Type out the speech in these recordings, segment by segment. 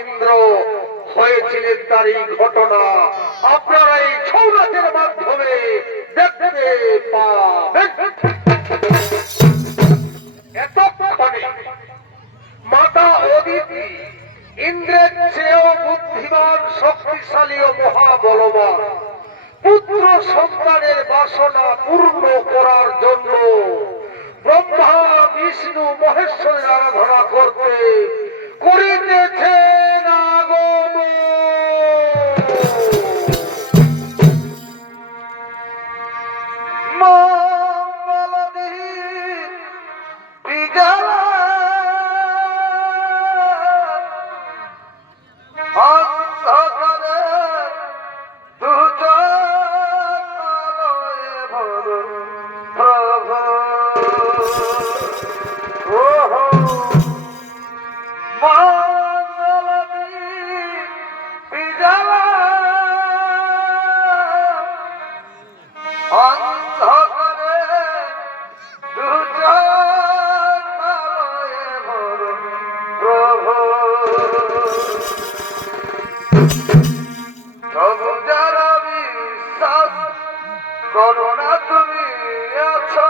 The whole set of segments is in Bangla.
ইন্দ্র হয়েছিলেন তার এই ঘটনা আপনারা এই ছৌ নাচের মাধ্যমে দেখতে পাবেন। এতক্ষণে মাতা অদিতি ইন্দ্রের চেয়েও বুদ্ধিমান, শক্তিশালী ও মহাবলবান পুত্র সন্তানের বাসনা পূর্ণ করার জন্য ব্রহ্মা বিষ্ণু মহেশ্বরের আরাধনা করতে করিতেছেন আগমন। করোনা তুমি আছো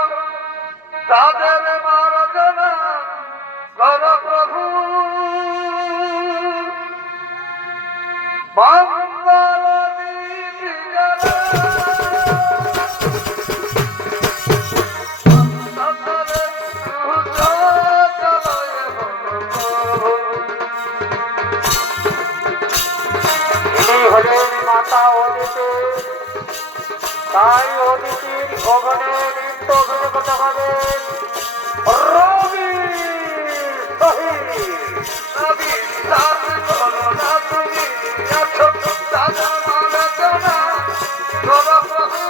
তাদের মার্জনা কর প্রভু, মঙ্গল হলেন মাতা অদিতি। তাই অদিতির ভবনে নৃত্য অভিনয় হবে রবি রবি তুমি আছো দাদা মানা প্রভু।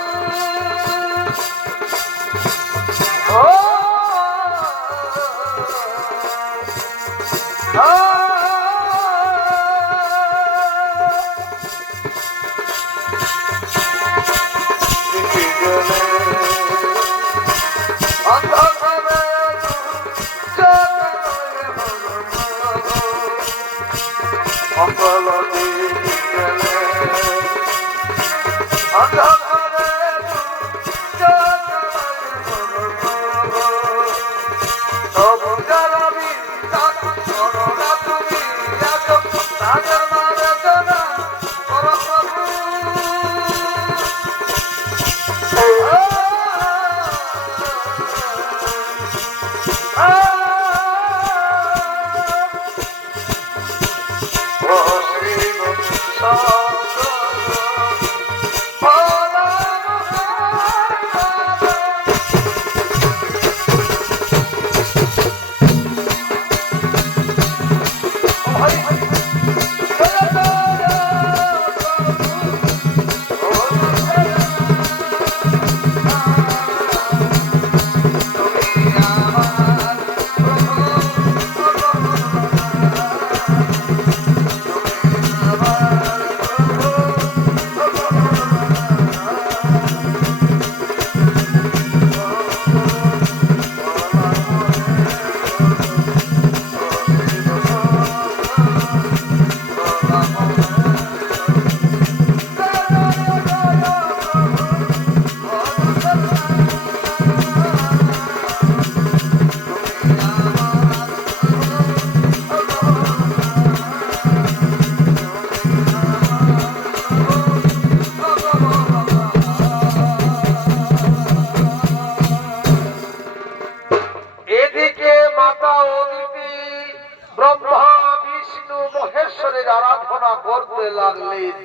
আরাধনা করতে লাগলেন।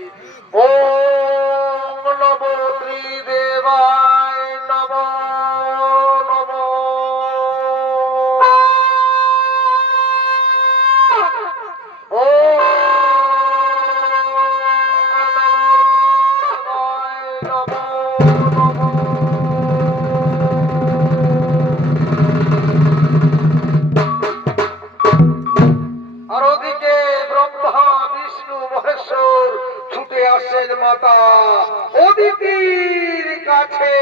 ওম নমো ত্রিদেবায় নমো নমো। ওম নমো নমো। আর ওদিকে ব্রহ্মা বিষ্ণু মহেশ্বর ছুটে আসেন মাতা অদিতির কাছে।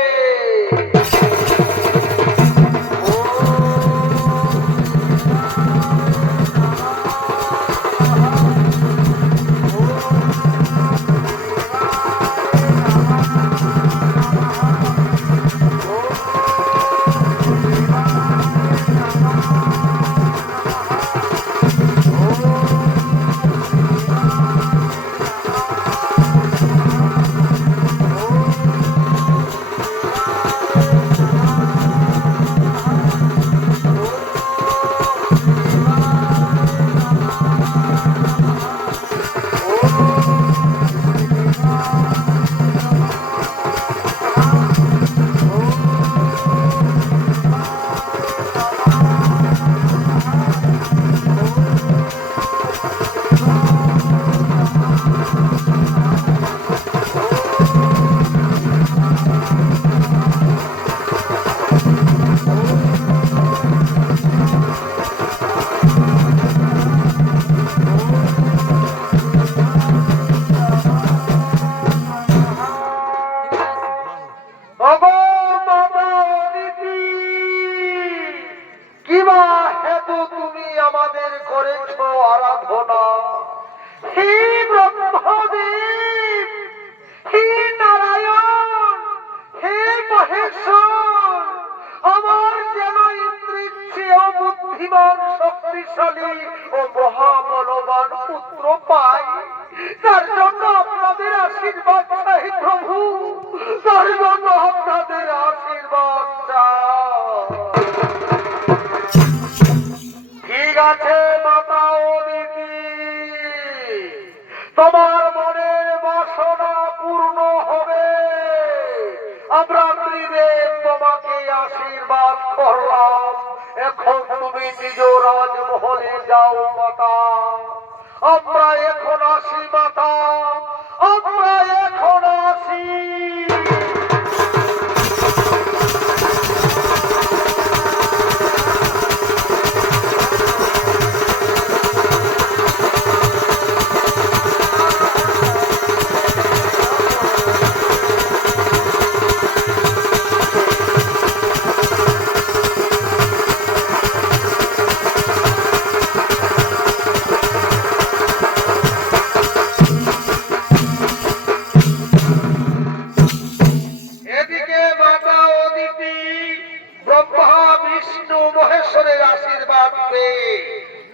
প্রভু, তার জন্য আপনাদের আশীর্বাদ চাই। ঠিক আছে মাতা অদিতি, তোমার মনের বাসনা পূর্ণ হবে। আমরা ত্রিদেব তোমাকে আশীর্বাদ করলাম। এখন তুমি নিজ রাজমহলে যাও মাতা। আমরা এখন আসি মাতা, আমরা এখন আসি।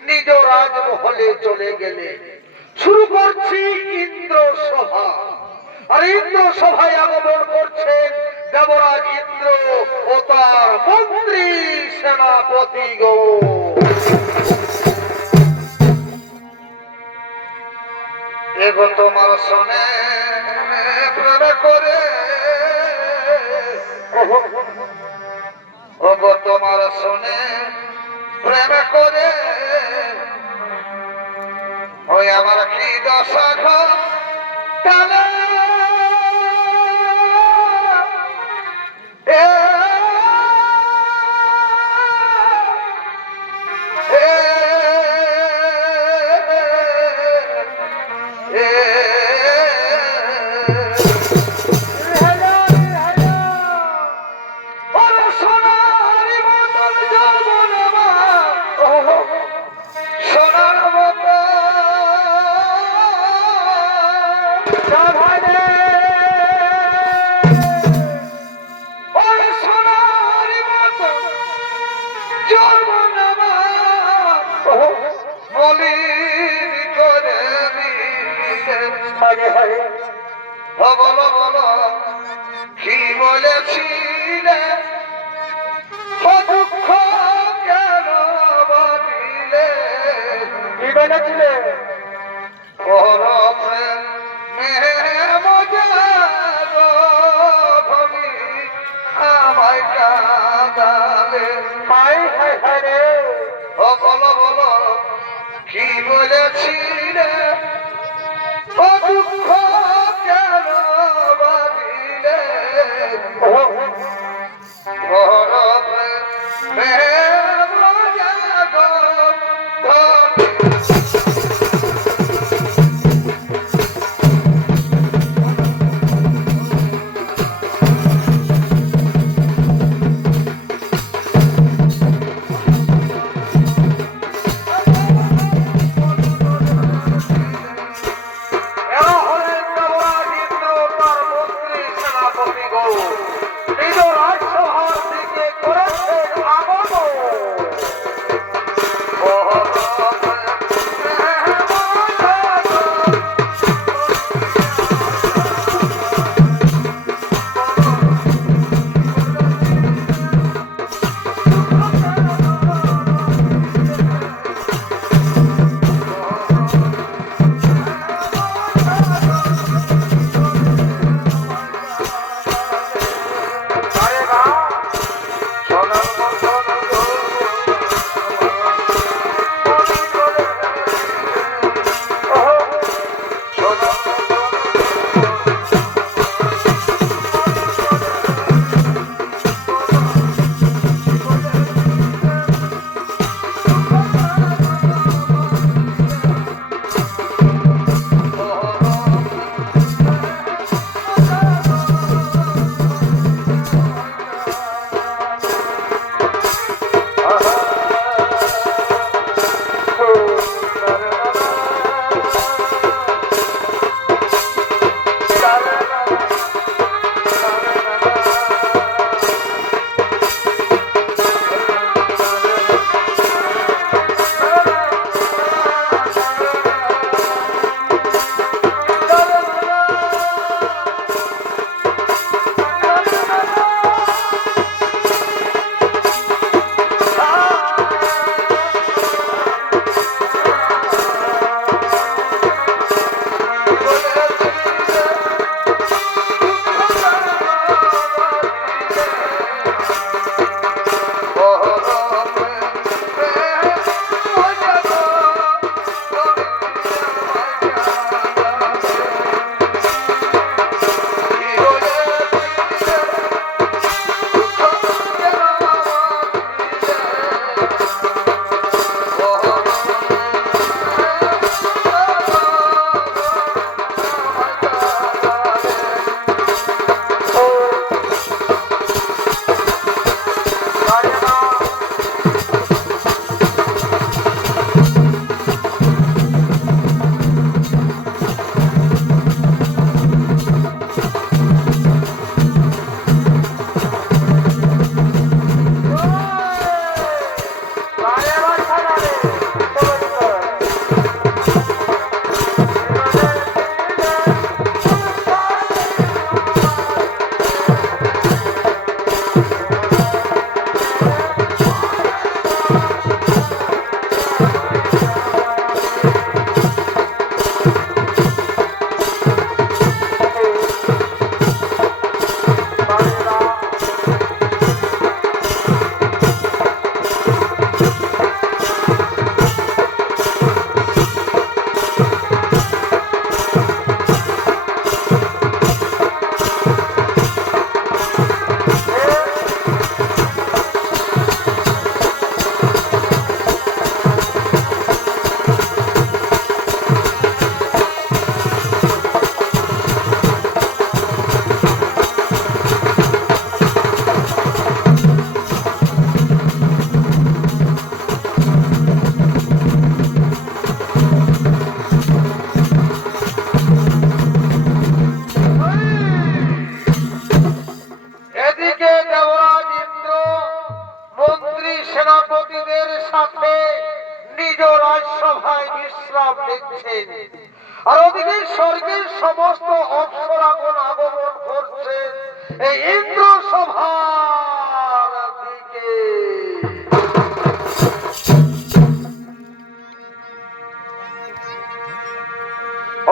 নিজ রাজমহলে চলে গেলে শুরু করছি ইন্দ্র সভা। আর ইন্দ্র সভায় আগমন করছেন দেবরাজ ইন্দ্র ও তার মন্ত্রী সেনাপতি গো। এগো তোমার শোনে প্রেম করে, ওগো তোমার শোনে প্রেম করে, ওই আমার কি দশা কালে বলো বলো কি বলেছিলে, দুঃখ কেন বাঁধিলে, কি বলেছিলে আমায় কাঁদালে। বলো বলো কি বলেছিলে, ও দুঃখ কেন বাঁধিলে, এই ইন্দ্র সভার দিকে।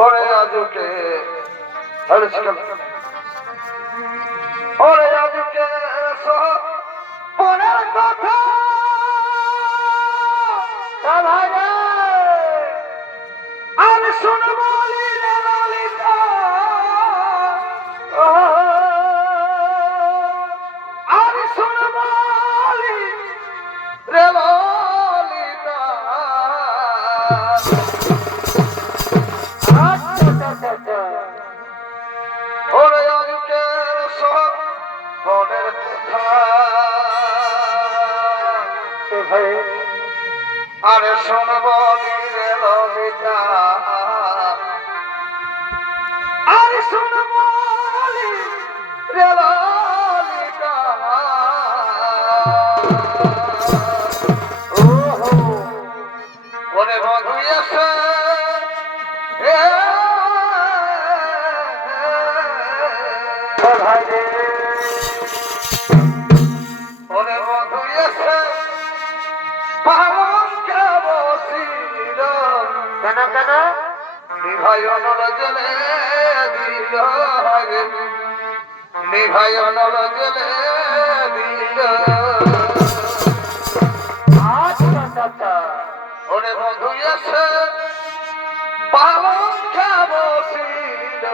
ওরে আজকে ওরে আজকে পরের কথা আমি শুনবো ললিতা, আমি শুনবো রে ললিতা। ওরে আজকে মনের কথা আরে শুনবো রে ললিতা, আরে শুনবো রে ললিতা। ওরে বন্ধু এসে ওরে বন্ধু এসে পালঙ্কে বসিল, কেন কেন নিভাই অনল জলে দিল, নিভাই অনল জলে দিল। ওরে বন্ধু এসে পালঙ্কে বসিল,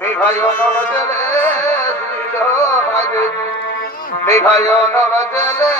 নিভাই অনল জলে দিল, নিভাই অনল জলে।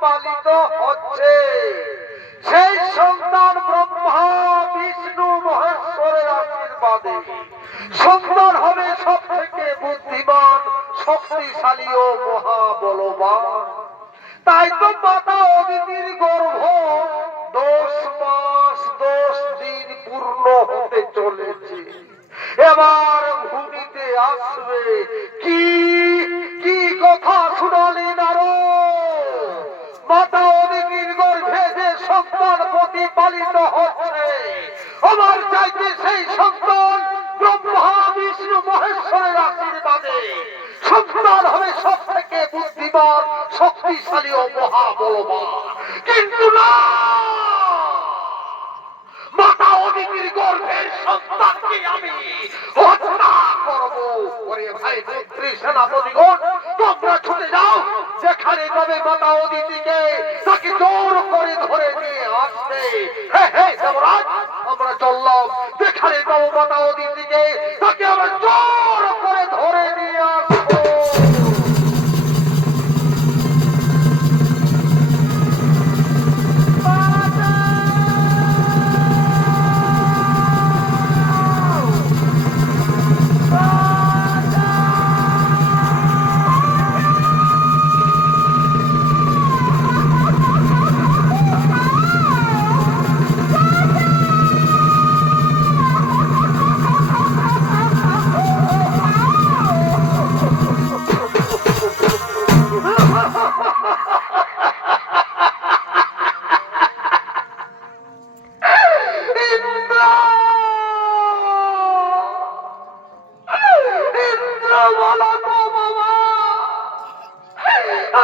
প্রতিপালিত হচ্ছে, সেই সন্তান ব্রহ্মা বিষ্ণু মহেশ্বরের আশীর্বাদে সন্তান হবে সব থেকে বুদ্ধিমান, শক্তিশালী ও মহাবলবান। তাই তো মাতা অদিতির গর্ভ 10 মাস 10 দিন পূর্ণ হতে চলেছে। এবার ভূমিতে আসবে। কি কি কথা শুনালি নারদ? মাতা অদিতির গর্ভে যে সন্তান প্রতিপালিত হচ্ছে, আমার চাইতে সেই সন্তান ব্রহ্মা বিষ্ণু মহেশ্বরের আশীর্বাদে সন্তান হবে সব থেকে বুদ্ধিমান, শক্তিশালী ও মহাবলবান। কিন্তু না, মাতা অদিতির গর্ভের সন্তানকে আমি হত্যা করব। ওরে ভাই মন্ত্রী সেনাপতিগণ, তোমরা ছুটে যাও, যেখানে যাবে মাতা অদিতিকে তাকে জোর করে ধরে নিয়ে আসবে। হ্যাঁ হ্যাঁ দেবরাজ, আমরা চললাম, যেখানে যাবো মাতা অদিতিকে তাকে আমরা জোর করে ধরে নিয়ে আসবো।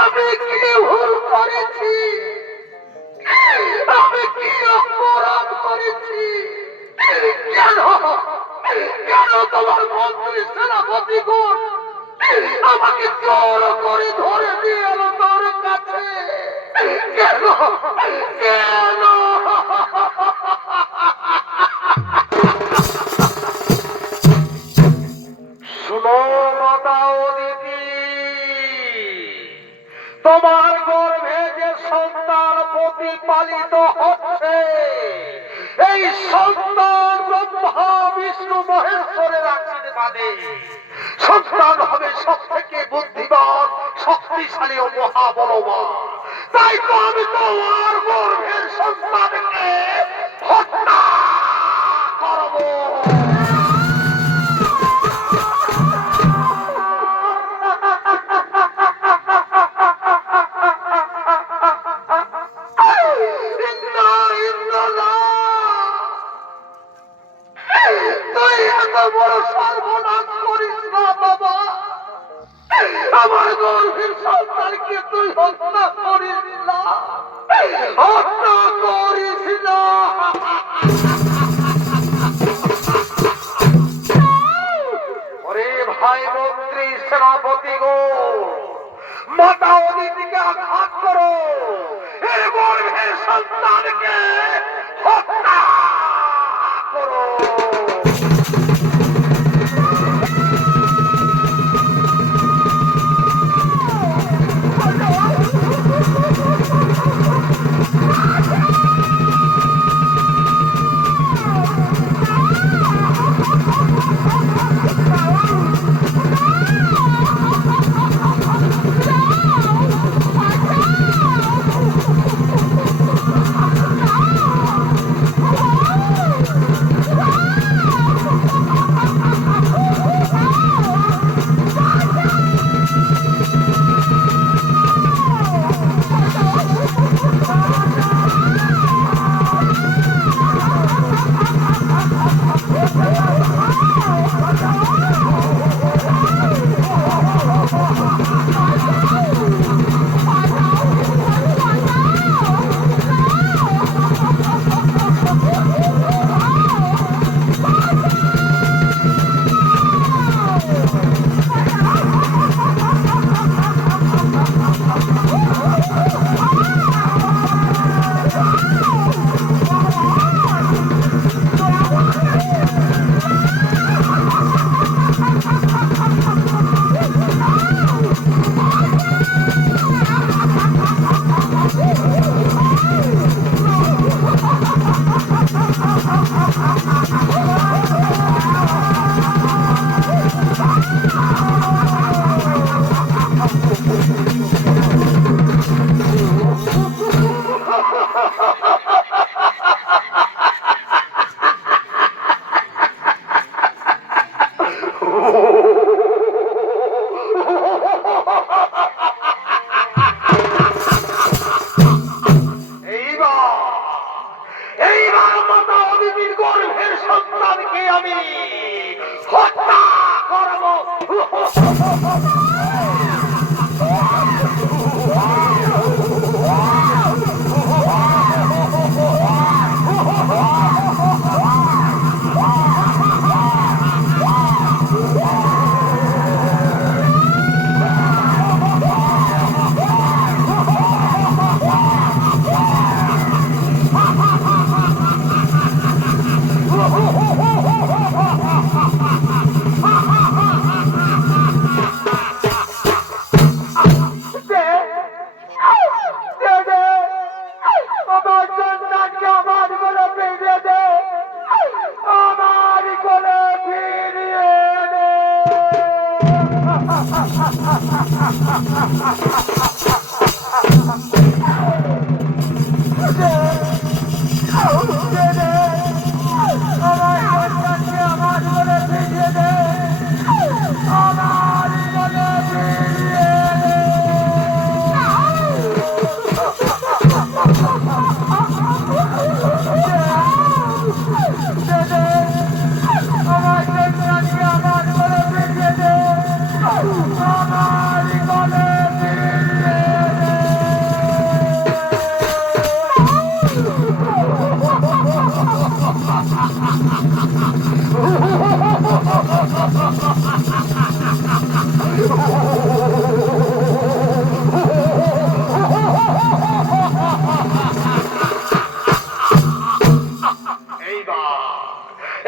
আমি কি ভুল করেছি? আমি কি অপরাধ করেছি? কেন কেন তোমার মন্ত্রী সেনাপতিগণ আমাকে জোর করে ধরে দিয়ে এলো তোর কাছে? কেন কেন? শুনো মাতা অদিতি, তোমার গর্ভে যে সন্তান প্রতিপালিত হচ্ছে, এই সন্তান ব্রহ্মা বিষ্ণু মহেশ্বরের আশীর্বাদে সন্তান হবে সব থেকে বুদ্ধিমান, শক্তিশালী ও মহাবলবান। তাই তো আমি তোমার গর্ভের সন্তানকে হত্যা করব। আমার গর্ভের সন্তানকে তুই হত্যা করিস না, হত্যা করিস না। ওরে ভাই মন্ত্রী সেনাপতিগণ, মাতা অদিতিকে আঘাত করো, এর গর্ভের সন্তানকে হত্যা করো। এইবার মাতা অদিতির গর্ভের সন্তানকে আমি হত্যা করব।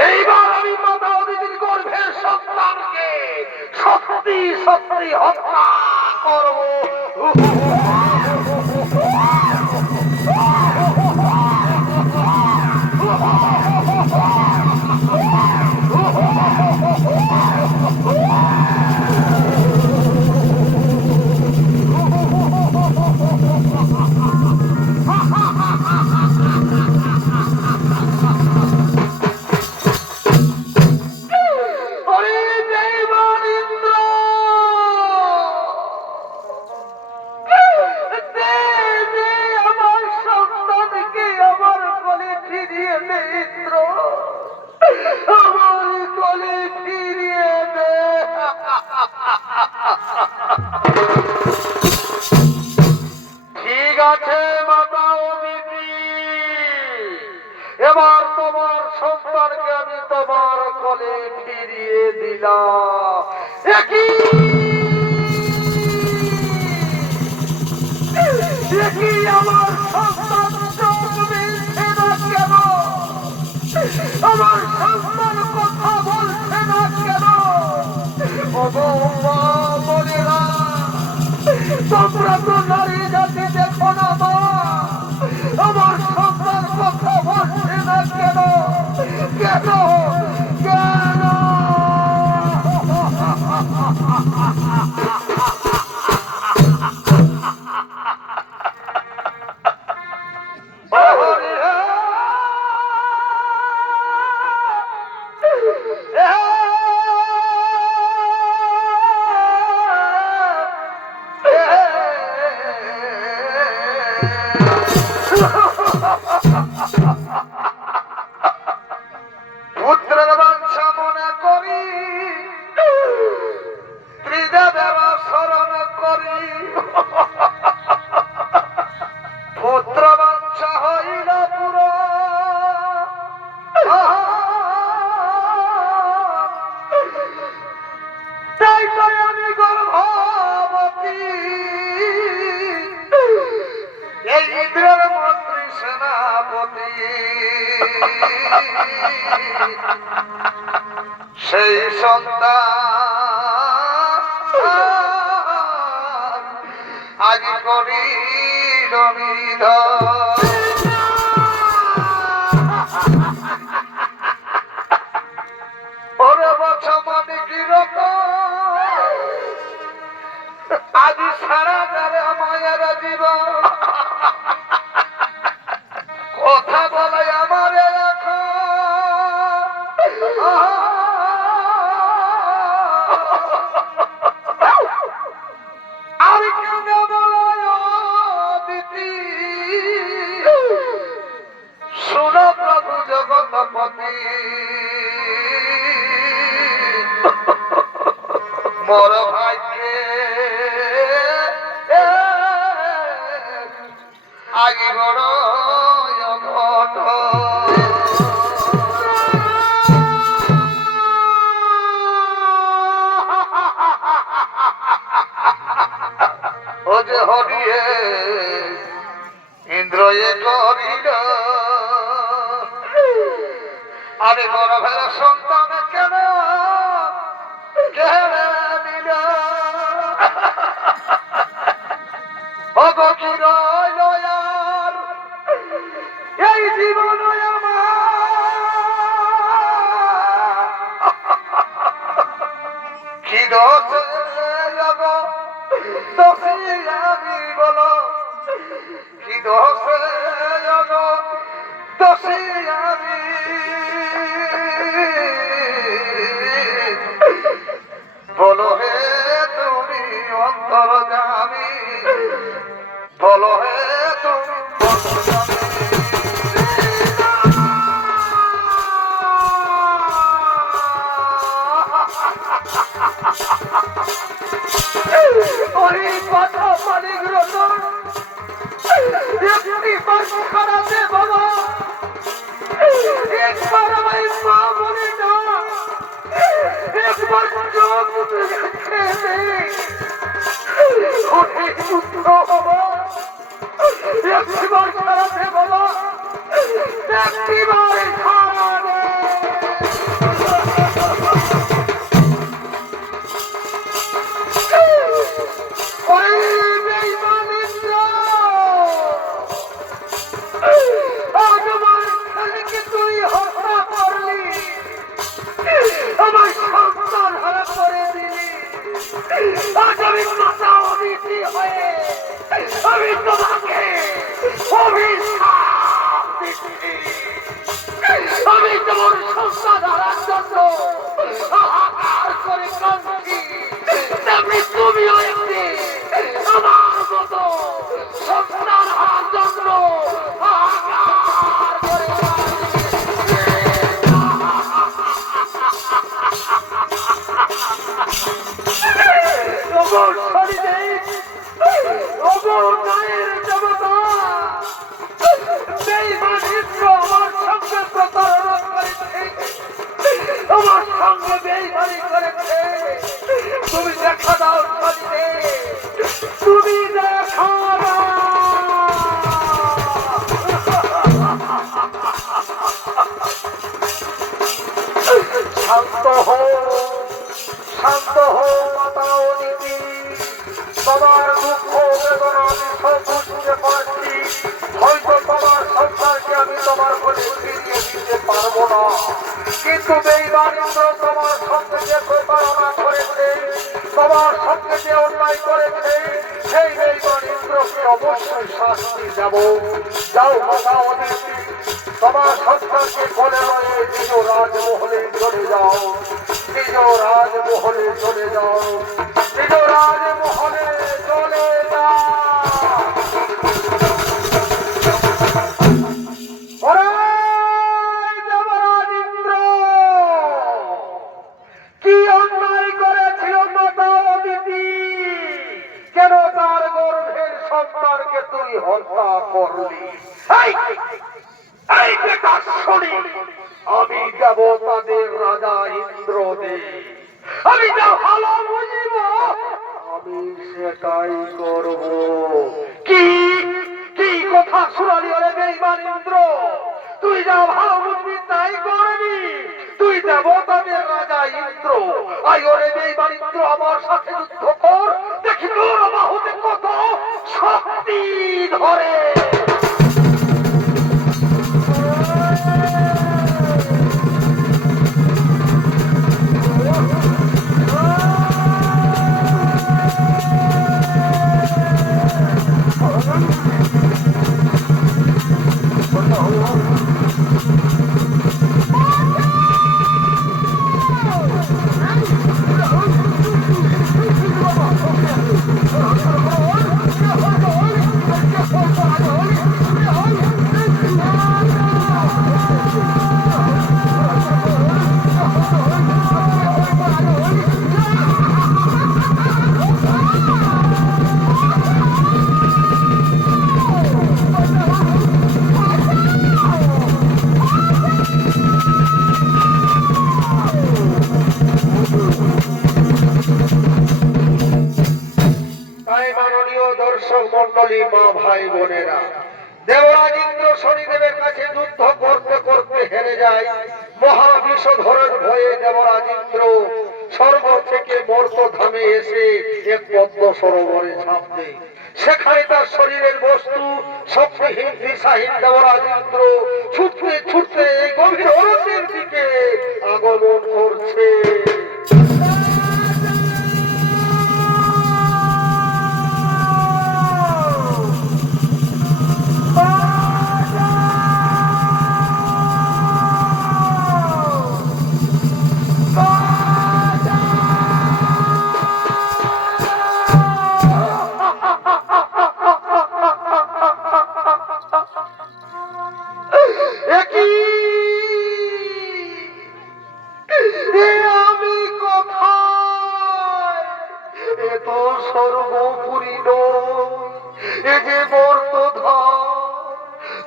এইবার আমি মাতা অদিতির গর্ভের সন্তানকে সত্যি সত্যি হত্যা করব। ঠিক আছে মাতা অদিতি, এবার তোমার সন্তানকে আমি তোমার কোলে ফিরিয়ে দিলাম। একই আমার সন্তান চোখ মিলছে না কেন? আমার সন্তান কথা বলছে না কেন? বোনেরা, তোমরা তো নারী জাতি দেখো না মা, আমার সন্তান কথা বলছে না কেন? কেন কেন? পুত্রের বাঞ্ছা মনে করি, ত্রিদেবের শরণ করি, পুত্র বাঞ্ছা হইল পুরো, তাই তো আমি গর্ভবতী। এই ইন্দ্রের মন্ত্রী সেনাপতি, সেই সন্তান আজ করিল নিধন। আমি গর্ভের সন্তান কেন কেড়ে নিল কি রইল আর এই জীবন কি দোষ দোষী আমি বলো কি দোষ দোষী আমি বলো হে তুমি অন্তর্যামী বলো হে তুমি ওই কথা মালিক রতন একটি বার খারাপে বাবা একবার আমার মা বলে না একবার চোখ রেখে ওঠে পুত্র বাবা একবার খারাপে বাবা একবার খারাপে আমার সন্তান হারা করে দিলি আজ আমি মাতা অদিতি হয়ে আমি তোমাকে অভিশাপ দিচ্ছি আমি তোমার সন্তান হারার জন্য হাহাকার করে কাঁদছি তেমনি তুমিও একটি আমার মতো সন্তান হারার জন্য হাহাকার করে আমার সঙ্গে বেইমানি করেছে তুমি দেখা দাও শরীরে তুমি দেখা দাও শান্ত হো মাতা অদিতি তোমার দুঃখ বেদনা আমি সব বুঝতে পারছি হয়তো তোমার সন্তানকে আমি তোমার ঘরে ফিরিয়ে দিতে পারবো না কিন্তু বেঈমানিন্দ্র তোমার সঙ্গে যে প্রতারণা করেছে তোমার সঙ্গে যে অন্যায় করেছে সেই বেঈমানিন্দ্রকে অবশ্যই শাস্তি দেব যাও মাতা অদিতি তোমার সন্তানকে কোলে লয়ে নিজ রাজমহলে চলে যাও নিজ রাজমহলে চলে যাও নিজ রাজমহলে চলে যাও কি অন্যায় করেছিল মাতা অদিতি কেন তার গর্ভের সন্তানকে তুই হত্যা করলি এই বেটা শুনি আমি যাব তাদের রাজা ইন্দ্রদেব আমি যা ভালো বুঝিব আমি সেটাই করব কি কি কথা শুনালি ওরে বেঈমান ইন্দ্র তুই যা ভালো বুঝবি তাই করবি তুই যাব তাদের রাজা ইন্দ্র আই ওরে বেঈমান ইন্দ্র আমার সাথে যুদ্ধ কর দেখি তোর বাহুতে কত শক্তি ধরে দেবরাজ ইন্দ্র শনিদেবের কাছে যুদ্ধ করতে করতে হেরে যায়। মহাবিষধরের ভয়ে দেবরাজ ইন্দ্র স্বর্গ থেকে মর্তধামে এসে এক পদ্ম সরোবরে ঝাঁপ দেয়। সেখানে তার শরীরের বস্তু শক্তিহীন দিশাহীন দেবরাজ ইন্দ্র ছুটতে ছুটতে এই গভীর অরণ্যের দিকে আগমন করছে।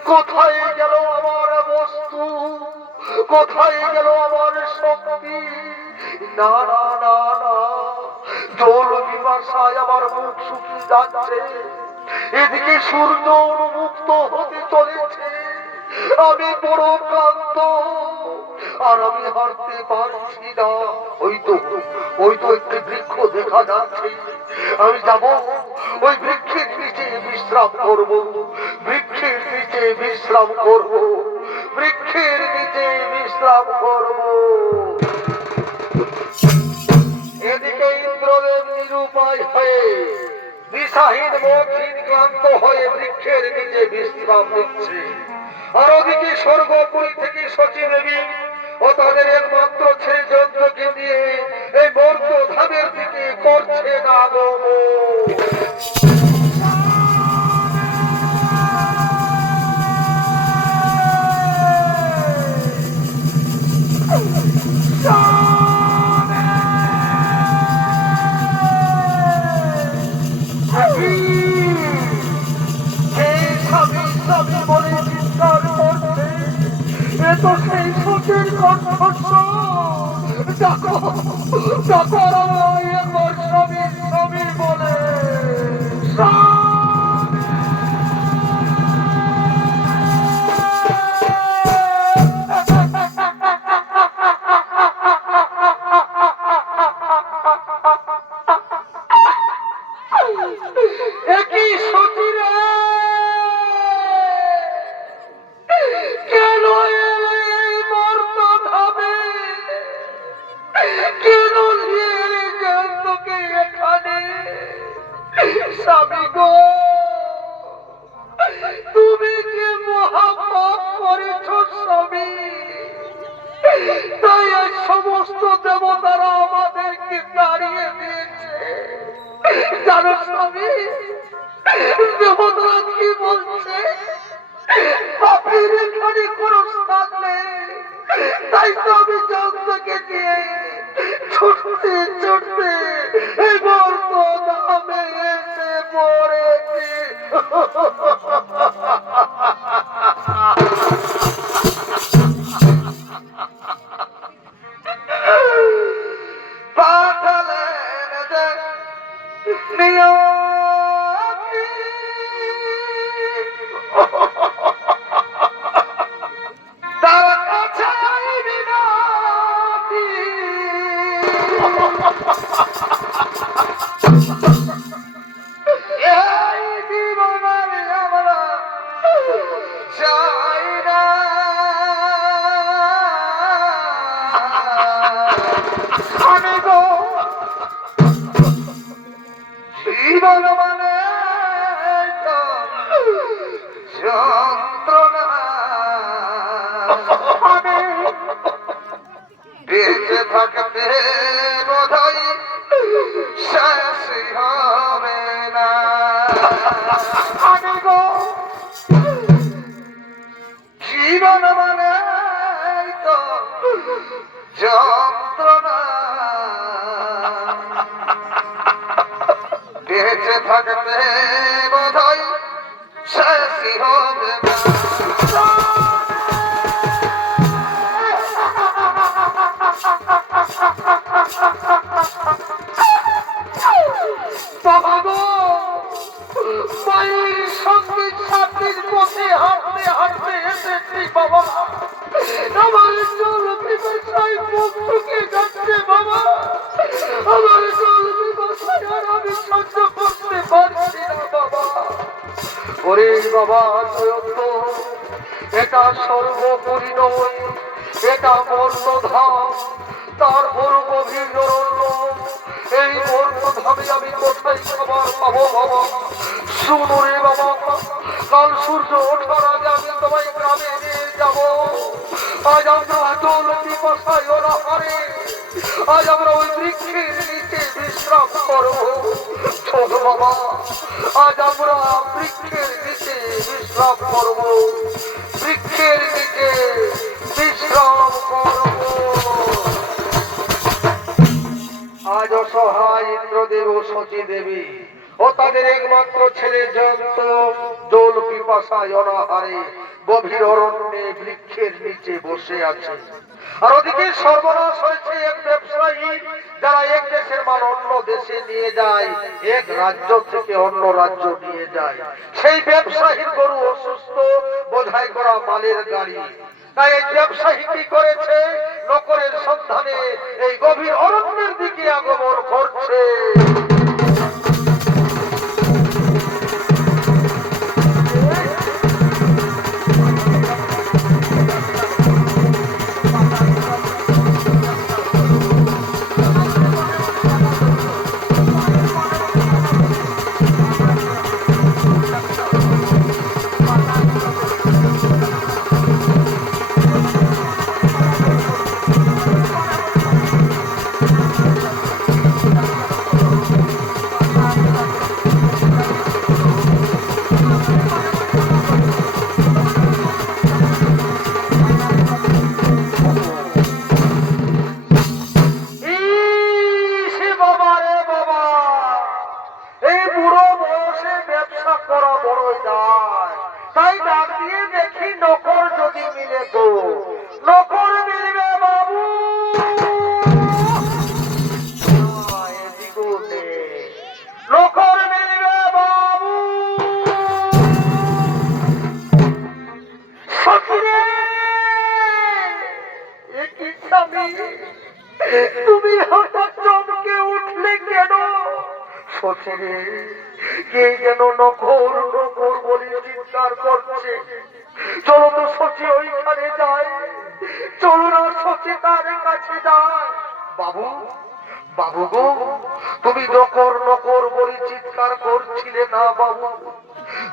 কোথায় গেল আমার বস্তু, কোথায় গেল আমার শক্তি? না না না না, জল বিপাশায় আমার মুখ শুকিয়ে যাচ্ছে। এদিকে সূর্য উন্মুক্ত হতে চলেছে, আমি বড় ক্লান্ত আর আমি হারতে পারছি না। ওই তো একটি বৃক্ষ দেখা যাচ্ছে, আমি যাব ওই বৃক্ষের নিচে বিশ্রাম করব, বৃক্ষের নিচে বিশ্রাম করব, বৃক্ষের নিচে বিশ্রাম করব। এদিকে ইন্দ্রদেব নিরুপায় হয়ে দিশাহীন মনহীন ক্লান্ত হয়ে বৃক্ষের নিচে বিশ্রাম নিচ্ছে। আর ওদিকে স্বর্গপুরী থেকে শচী দেবী ও তাদের একমাত্র ছেলে চন্দ্রকে দিয়ে এই মর্তধামের দিকে করছে আগমন। সেই সূর্যের কণ্ঠস্বর, ডাকো ডাকো একবার স্বামী স্বামী বলে। একই সতীরা স্বামী গো, তুমি যে মহাপাপ করেছ স্বামী, তাই এই সমস্ত দেবতারা আমাদেরকে দাঁড়িয়ে দিয়েছে। জানো স্বামী, দেবতারা কি বলছে? পাপের এখানে কোনো স্থান নেই, তাই তো আমি চন্দ্রকে দিয়ে ছুটতে ছুটতে এই মর্তধামে এসে পড়েছি। পাঠালেন যে নিয়তি, তার কাছে বিনতি, এই জীবনে আমরা চাই না আমি গো, জীবন মানে তো যন্ত্রণা, আমি বেঁচে থাকতে বোধহয় শেষ হবে না। আমি গো, জীবন মানে তো যন্ত্রণা, বেঁচে থাকতে বোধহয় শেষ হবে না। মায়ের সঙ্গে সাথীর পথে বাবা জয়ন্ত, এটা সর্বোপরি নয়, এটা মর্তধাম, তারপর গভীর অরণ্য। এই মর্তধামে আমি কোথায় খাবার পাবো বাবা? শুনো রে বাবা, কাল সূর্য ওঠার আগে আমি তোমায় গ্রামে নিয়ে যাবো। আজ আমরা জল পিপাসায় অনাহারে, আজ আমরা ওই বৃক্ষের নিচে বিশ্রাম করবো। ছোট বাবা, আজ আমরা বৃক্ষের নিচে বিশ্রাম করবো, বৃক্ষের নিচে বিশ্রাম করবো। আজ অসহায় ইন্দ্রদেব ও সতী দেবী ও তাদের একমাত্র ছেলে জয়ন্ত জল পিপাসায় অনাহারে গভীর অরণ্যে বৃক্ষের নিচে বসে আছে। আর ওদিকে সর্বনাশ হয়েছে এক ব্যবসায়ী, যারা এক দেশের মাল অন্য দেশে নিয়ে যায়, এক রাজ্য থেকে অন্য রাজ্য নিয়ে যায়। সেই ব্যবসায়ীর গরু অসুস্থ, বোঝাই করা মালের গাড়ি। তাই এই ব্যবসায়ী কি করেছে? নকরের সন্ধানে এই গভীর অরণ্যের দিকে আগমন করছে। তুমি হঠাৎ চমকে উঠলে কেন? সচিরে কে যেন নখর নখর বলে চিৎকার করছে। চলো তো সচি ওইখানে যায়, চলো না সচি তার কাছে যায়। বাবু, বাবু গো, তুমি নকর নকর বলে চিৎকার করছিলে না বাবু?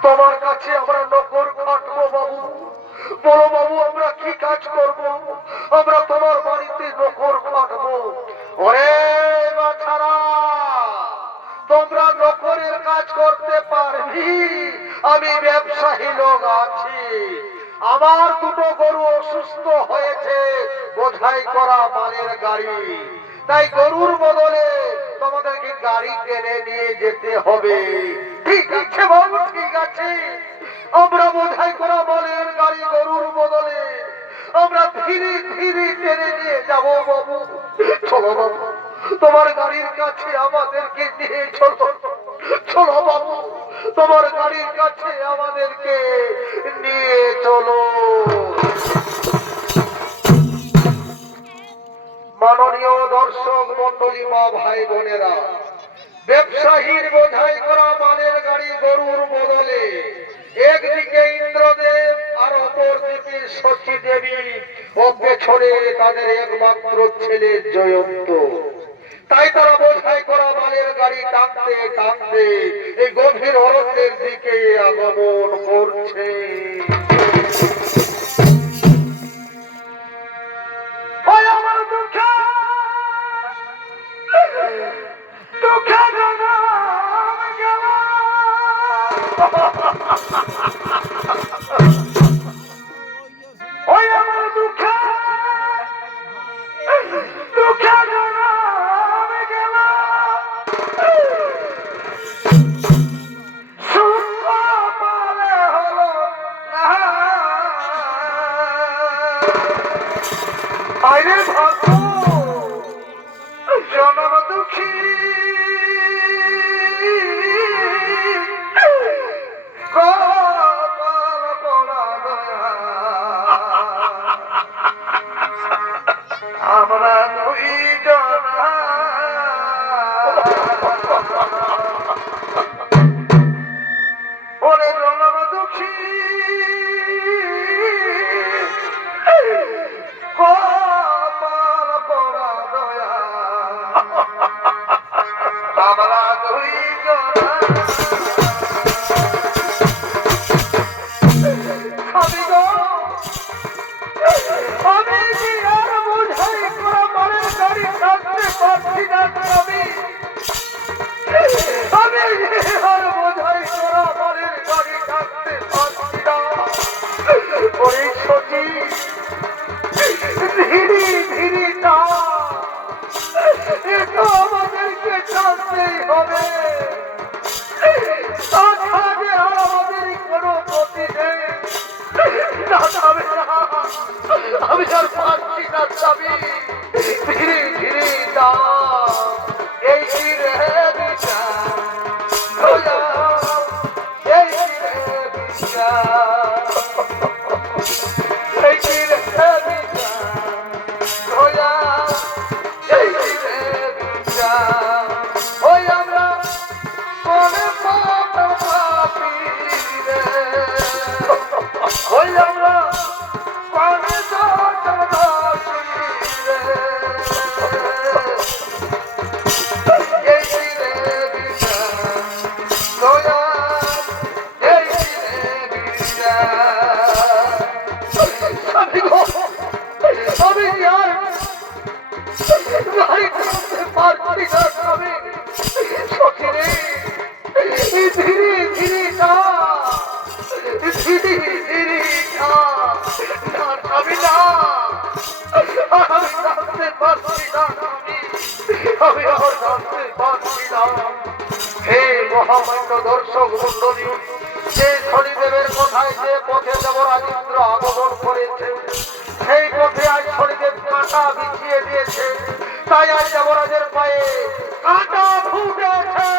তোমার কাছে আমরা নকর খাটবো বাবু। বলো বাবু, আমরা কি কাজ করব? আমরা তোমার বাড়িতে নকর খাটবো। ওরে বাছারা, তোমরা নকরের কাজ করতে পারবি? আমি ব্যবসায়ী লোক আছি, আমার দুটো গরু অসুস্থ হয়েছে, বোঝাই করা মালের গাড়ি, তাই গরুর বদলে তোমাদেরকে গাড়ি টেনে নিয়ে যেতে হবে। ঠিক আছে বাবু, ঠিক আছে, আমরা বোঝাই করা মালের গাড়ি গরুর বদলে আমরা ধীরে ধীরে টেনে নিয়ে যাবো বাবু। চলো বাবু, তোমার গাড়ির কাছে আমাদেরকে নিয়ে চলো। চলো বাবু, তোমার গাড়ির কাছে আমাদেরকে নিয়ে চলো। মাননীয় দর্শক মন্ডলী, মা ভাই বোনেরা, ব্যবসায়ীর বোঝাই করা মালের গাড়ি গরুর বদলে একদিকে ইন্দ্রদেব আর অপর দিকে সতী দেবী ও পেছনে তাদের একমাত্র ছেলে জয়ন্ত। তাই তারা বোঝাই করা মালের গাড়ি টানতে টানতে এই গভীর অরণ্যের দিকে আগমন করছে। আরে ভাবো জনম দুঃখী, আমরা দুই জন ওরে জনম দুঃখী। স্বামী ধীরে ধীরে দাও এই কি রে বিচার দয়া এই কি রে বিচার এই কি রে বিচার দয়া এই কি রে বিচার ওই আমরা কোনে পাপি রে ওই আমরা কোনে পাপি রে এই কি রে বিচার দয়া এই কি রে বিচার আমি গো আমি আর গাড়ি করতে পারছি না স্বামী সখিরে ধীরে ধীরে না ধীরে ধীরে না স্বামী না আমি জানতে পারছি না আমি আর জানতে পারছি না হে মহামান্য দর্শক মন্ডলী যে শনিদেবের কথায় যে পথে দেবরাজ ইন্দ্র আগমন করেছে সেই পথে আজ শনিদেব কাঁটা বিছিয়ে দিয়েছে তাই আজ দেবরাজের পায়ে কাঁটা ফুটেছে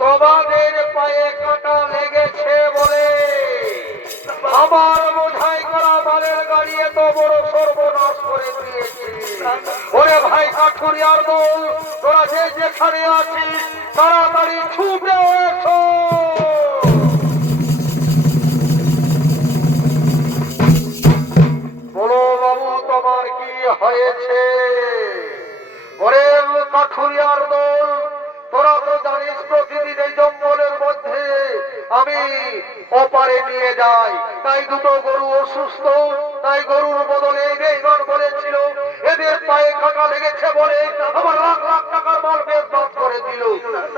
তোমাদের পায়ে কাঁটা লেগেছে বলে আমার বোঝাই করা মালের গাড়ি এত বড় সর্বনাশ করে দিয়েছে ওরে ভাই কাঠুরিয়ার দল তোরা যে যেখানে আছিস তাড়াতাড়ি ছুটে এসো বলো বাবু তোমার কি হয়েছে ওরে কাঠুরিয়ার দল তোরা তো জানিস প্রতিদিন এই জঙ্গলের মধ্যে আমি ওপারে নিয়ে যাই তাই দুটো গরু অসুস্থ তাই গরুর বদলে বেইমান বলেছিল এদের পায়ে কাঁটা লেগেছে বলে আমার লাখ লাখ টাকার মাল বেদবাদ করে দিল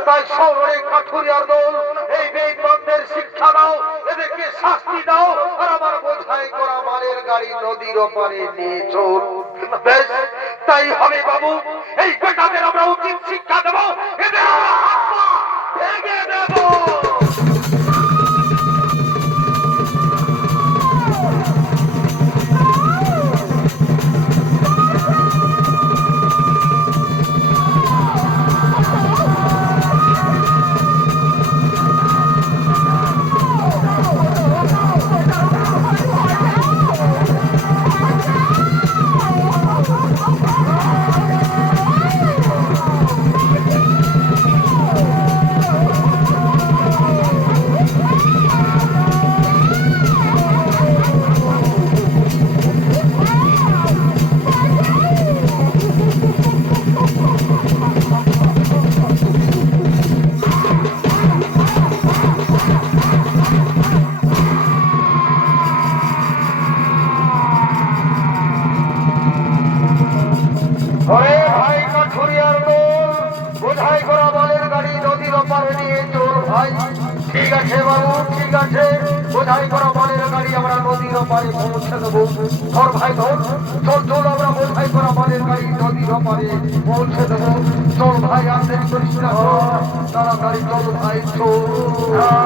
তাই শহরে কাঠুরিয়ার দল এই বেইমানদের শিক্ষা দাও এদেরকে শাস্তি দাও আর আমার বোঝাই করা মালের গাড়ি নদীর ওপারে নিয়ে চল বেশ তাই হবে বাবু এই বেটাদের আমরা উচিত শিক্ষা দেবো এদের ভেঙে দেবো ঠিক আছে বাবু ঠিক আছে বোঝাই করা মালের গাড়ি আমরা নদীর ওপারে পৌঁছে দেবো ধর ভাই ধর চল চল আমরা বোঝাই করা মালের গাড়ি নদীর ওপারে পৌঁছে দেবো চল ভাই আর দেরি করিস না তাড়াতাড়ি চল ভাই চল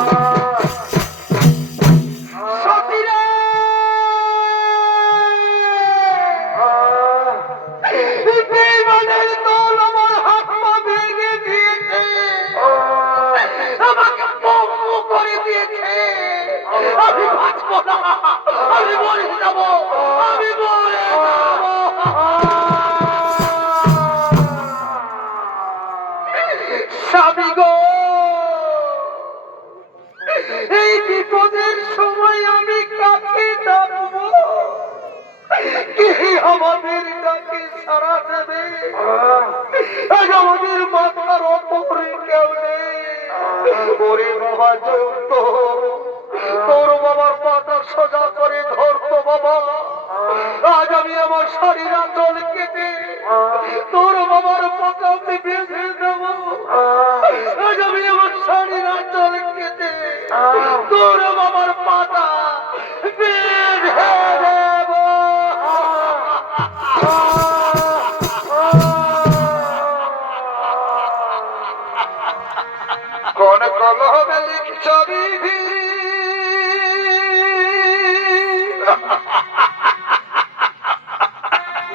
স্বামী গো এই বিপদের সময় আমি কাকে ডাকবো কে আমাদের ডাকে সারা দেবে আমাদের মাথার ওপরে কেউ নেই ওরে বাবা চলত তোর বাবার পাটা সোজা করে ধরতো বাবা আজ আমি আমার শরীর আঁচল কেটে তোর বাবার পাটা আমি বেঁধে দেবো আজ আমি আমার শরীর আঁচল তোর বাবার পাতা বেঁধে দেব। কোন কলমে লিখছ বিধি,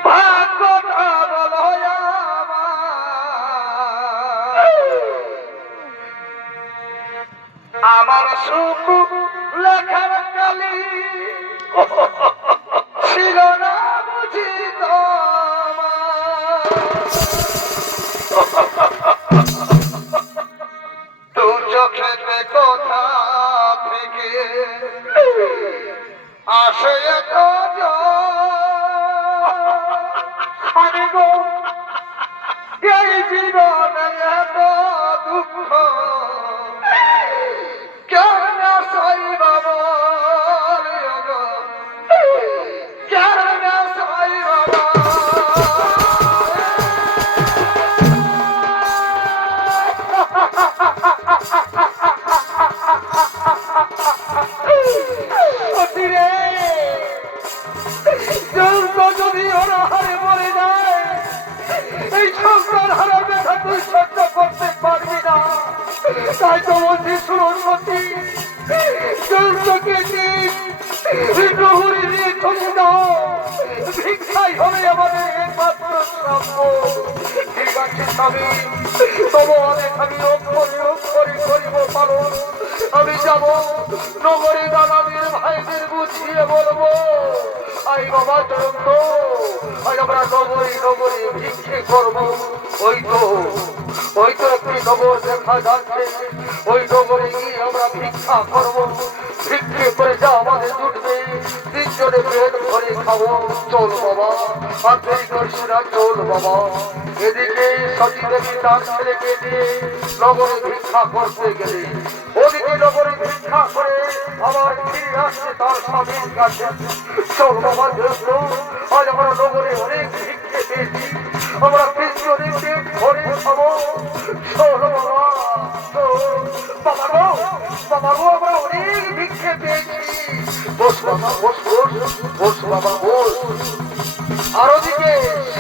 ভাগ্যটা বলো আমার সুখ লেখার কালি ছিল না বুঝি দু চোখেতে কোথা থেকে আসে এত আমি গো এই জীবনে এত দুঃখ কেন সইব কেন সইব যদি অনাহারে মরে যায় এই সংসার হারা ব্যথা তুই সহ্য করতে পারবি না। তাই তো বলছি শুনুন মতি, প্রহরী নিয়ে চলে যাও, ভিক্ষাই হবে আমাদের একমাত্র শ্রাব্য। ঠিক আছে স্বামী, তবু অনেক আমি অক্ষরে অক্ষরে করিব পালন। আমি যাব নগরী দাদাদের ভাইদের বুঝিয়ে বলবো আই বাবা চরন্ত, আজ আমরা নগরী নগরী ভিক্ষে করবো। ওই তো একটি নগর দেখা যাচ্ছে, ওই নগরে গিয়ে আমরা ভিক্ষা করবো। ভিক্ষে করে যা আমাদের জুটবে তিনজনে পেট ভরে খাবো। চল বাবা, আর দেরি করিস না, চল বাবা। এদিকে সতী দেবী তার ছেলেকে নিয়ে নগরে ভিক্ষা করতে গেলে, ওদিকে নগরে ভিক্ষা করে আবার ফিরে আসছে তার স্বামীর কাছে। চল বাবা, আজ আমরা নগরে অনেক ভিক্ষে পেয়েছি, আমরা তিনজনে পেট ভরে খাবো। চল বাবা, বাবা গো, বাবা গো, আমরা অনেক ভিক্ষে পেয়েছি। বস বাবা, বস বস বস বাবা বস। আর ওদিকে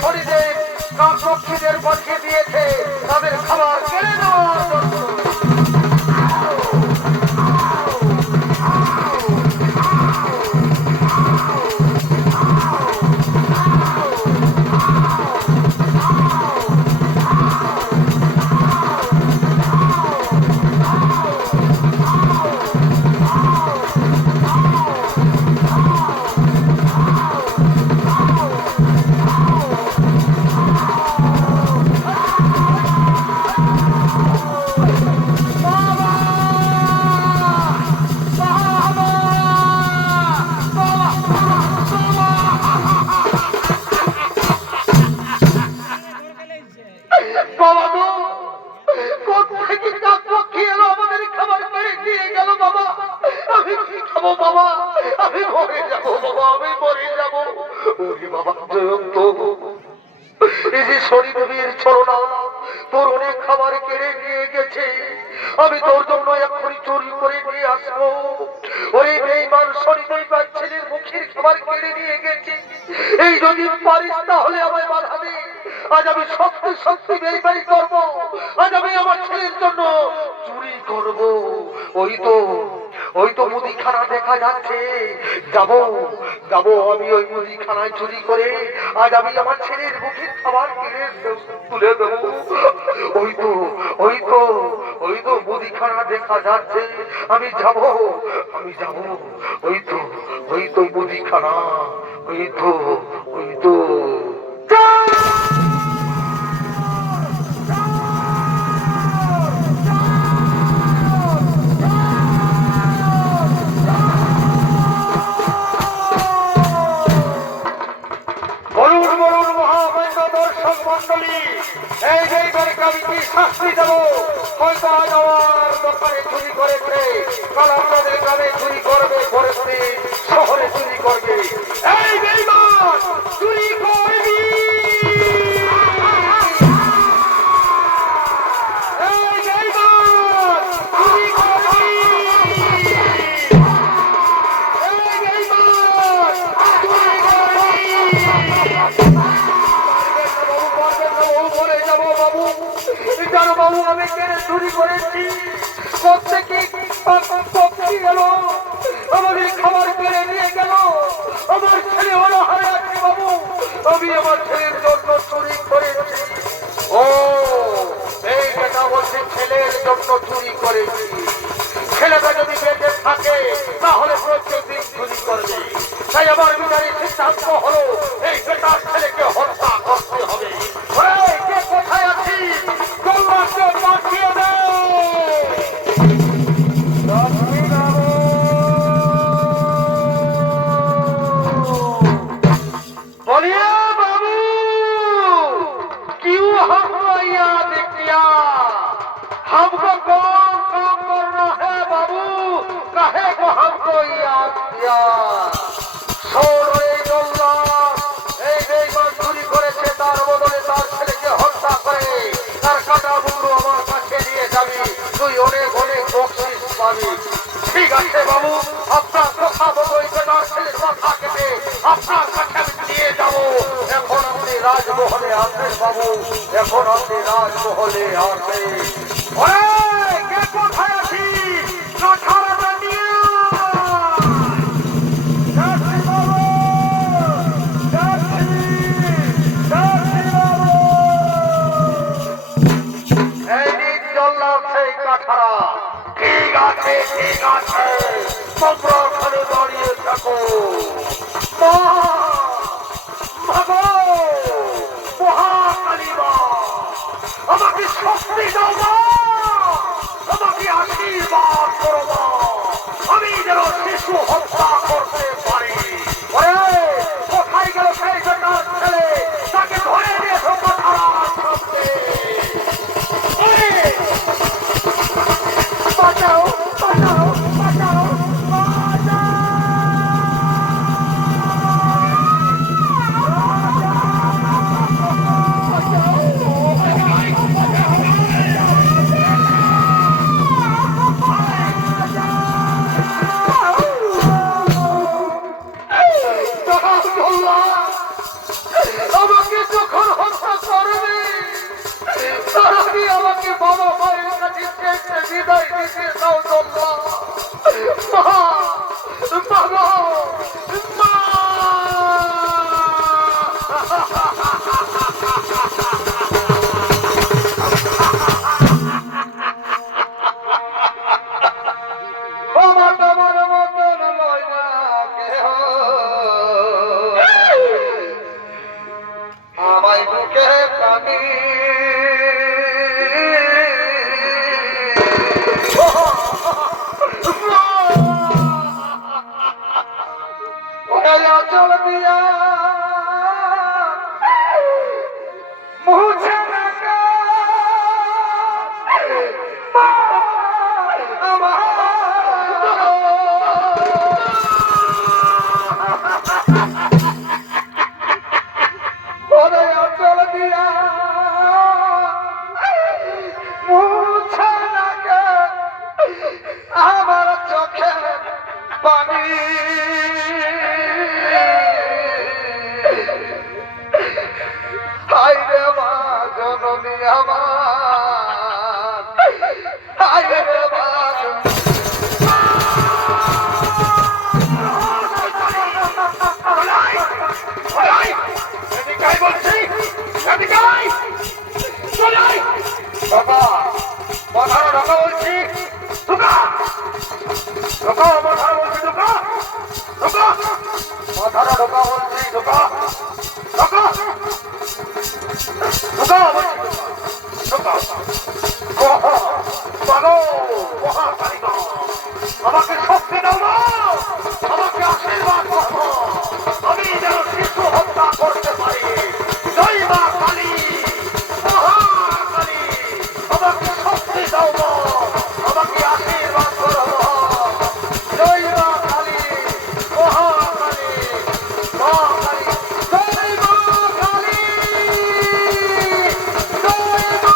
শরীরের কাকপক্ষীদের পাঠিয়ে দিয়েছে তাদের খাবার কেড়ে নেওয়ার জন্য। তোর অনেক খাবার কেড়ে নিয়ে গেছে, আমি তোর জন্য এক্ষুনি চুরি করে নিয়ে আসবো। ওই বেঈমান শরীফের ছেলের মুখের খাবার কেড়ে নিয়ে গেছে। এই যদি পারিস তাহলে আমায় বাধা দে। আজ আমি সত্যি সত্যি বেঈমানি করবো, আজ আমি আমার ছেলের জন্য চুরি করব। ওই তো মুদিখানা দেখা যাচ্ছে, যাবো আমি ওই মুদিখানায় চুরি করে আজ আমি আমার ছেলের মুখের খাবার কিনে তুলে দেবো। ওই তো মুদিখানা দেখা যাচ্ছে, আমি যাব ওই তো মুদিখানা, ওই তো শাস্তি দেবো। হয়তো আজ আমার দোকানে চুরি করেছে, কাল আপনাদের গ্রামে চুরি করবে, পরে শহরে চুরি করবে। এই বেঈমান চুরি করবি, এই বেঈমান চুরি করবি। আমি কেড়ে চুরি করেছি? প্রত্যেকে পক্ষী এলো, আমাদের খাবার কেড়ে নিয়ে গেল। আমার ছেলে হলো হারে আছে বাবু, আমি আমার ছেলের জন্য চুরি করেছি। ও এই বেটা বলছে ছেলের জন্য চুরি করেছি। ছেলেটা যদি বেঁচে থাকে তাহলে প্রত্যেকদিন চুরি করবে। তাই আমার বিচারে সিদ্ধান্ত হলো এই বেটার ছেলেকে হত্যা করতে হবে। কে কোথায় আছিস? গোল্লাকে পাঠিয়ে দে। बोलिए बाबू, क्यों हमको याद किया? हमको कौन काम करना है बाबू? कहे को हमको याद किया? শোনো এই গোল্লা, এই বেঈমান চুরি করেছে, তার বদলে তার ছেলেকে হত্যা করে তার কাটা মুন্ডু আমার কাছে নিয়ে যাবি, তুই অনেক অনেক বকশিশ পাবি। ঠিক আছে বাবু, আপনার কথা মতো এই বেটার ছেলের মাথা কেটে আপনার কাছে আমি নিয়ে যাব। এখন আপনি রাজমহলে আসবেন বাবু, এখন আপনি রাজমহলে আসবেন। কে কোথায় আছিস? কাঠারাটা নিয়ে ঠিক আছে ঠিক আছে, তোমরা ওখানে দাঁড়িয়ে থাকো। মহাকালী মা, আমাকে শক্তি দাও মা, আমাকে আশীর্বাদ করো মা, আমি যেন শিশু হত্যা করতে পারি। কোথায় গেল সেই বেটার ছেলে? তাকে ধরে নিয়ে কাঠারার সামনে। বাঁচাও বাঁচাও বাঁচাও বাঁচাও। আমাকে যখন হত্যা করবে তার আগে আমাকে বাবা মায়ের কাছে বিদায় দিতে দাও তোমরা। বাবা মা, আমার তোমার মতন লয় না কেহ, আমায় বুকে প্রাণী চল দিয়া মুছে রাখা চল দিয়া মুছে রাখা আমার চোখে পানি। হায় রে মা জননী আমার, হায় রে মা মাথাটা ঢোকা বলছি, ঢোকা ঢোকা, মাথাটা বলছি ঢোকা ঢোকা, মাথাটা ঢোকা বলছি ঢোকা ঢোকা ঢোকা বলছি ঢোকা। মহাকালী মা, আমাকে শক্তি দাও না, আমাকে আশীর্বাদ করো, আমি যেন শিশু হত্যা করতে পারি। জয় মা কালী, মহাকালী, আমাকে শক্তি দাও মা, আমাকে আশীর্বাদ করো। জয় মা কালী, মহাকালী, মা কালী, জয় মা কালী, জয় মা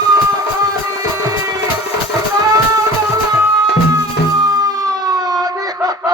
কালী।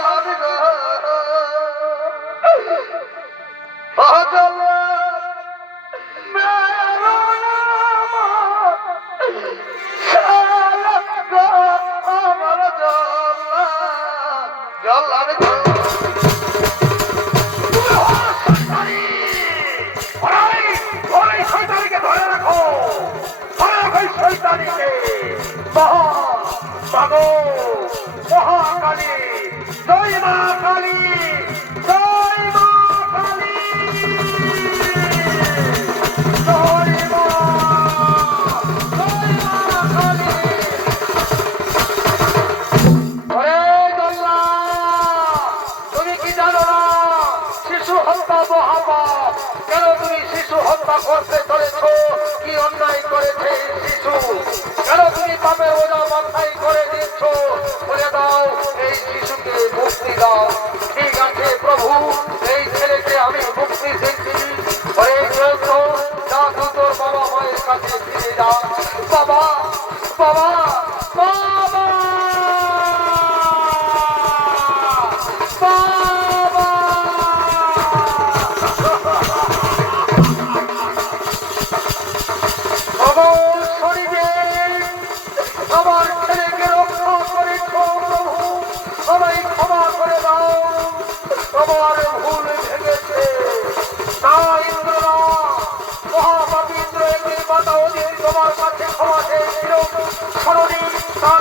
জল্লাদ গো ও জল্লাদ মেরো নাম শালাত গো আমার জল্লাদ গো মহাকালী জয় মা কালী জয় মা কালী জয় মা কালী। ওরে দল্লা, তুমি কি জানো না শিশু হত্যা মহাপাপ? কেন তুমি শিশু হত্যা করতে চলেছ? কি অন্যায় করেছে শিশু? কেন তুমি পাপের ওজা মাথায় করে দিচ্ছ? বলে দাও, এই শিশুকে মুক্তি দাও। ঠিক আছে প্রভু, এই ছেলেকে আমি মুক্তি দিচ্ছি। ওরে চলত, যা তুই তোর বাবা মায়ের কাছে ফিরে যা। বাবা বাবা বাবা আমার ছেলেকে রক্ষা করে প্রভু, আমায় ক্ষমা করে দাও। আমার ভুল ভেঙেছে। না ইন্দ্র না, মহাপাপী ইন্দ্র একদিন মাতা অদিতি তোমার কাছে ক্ষমা চেয়েছিল। শোনোনি, তার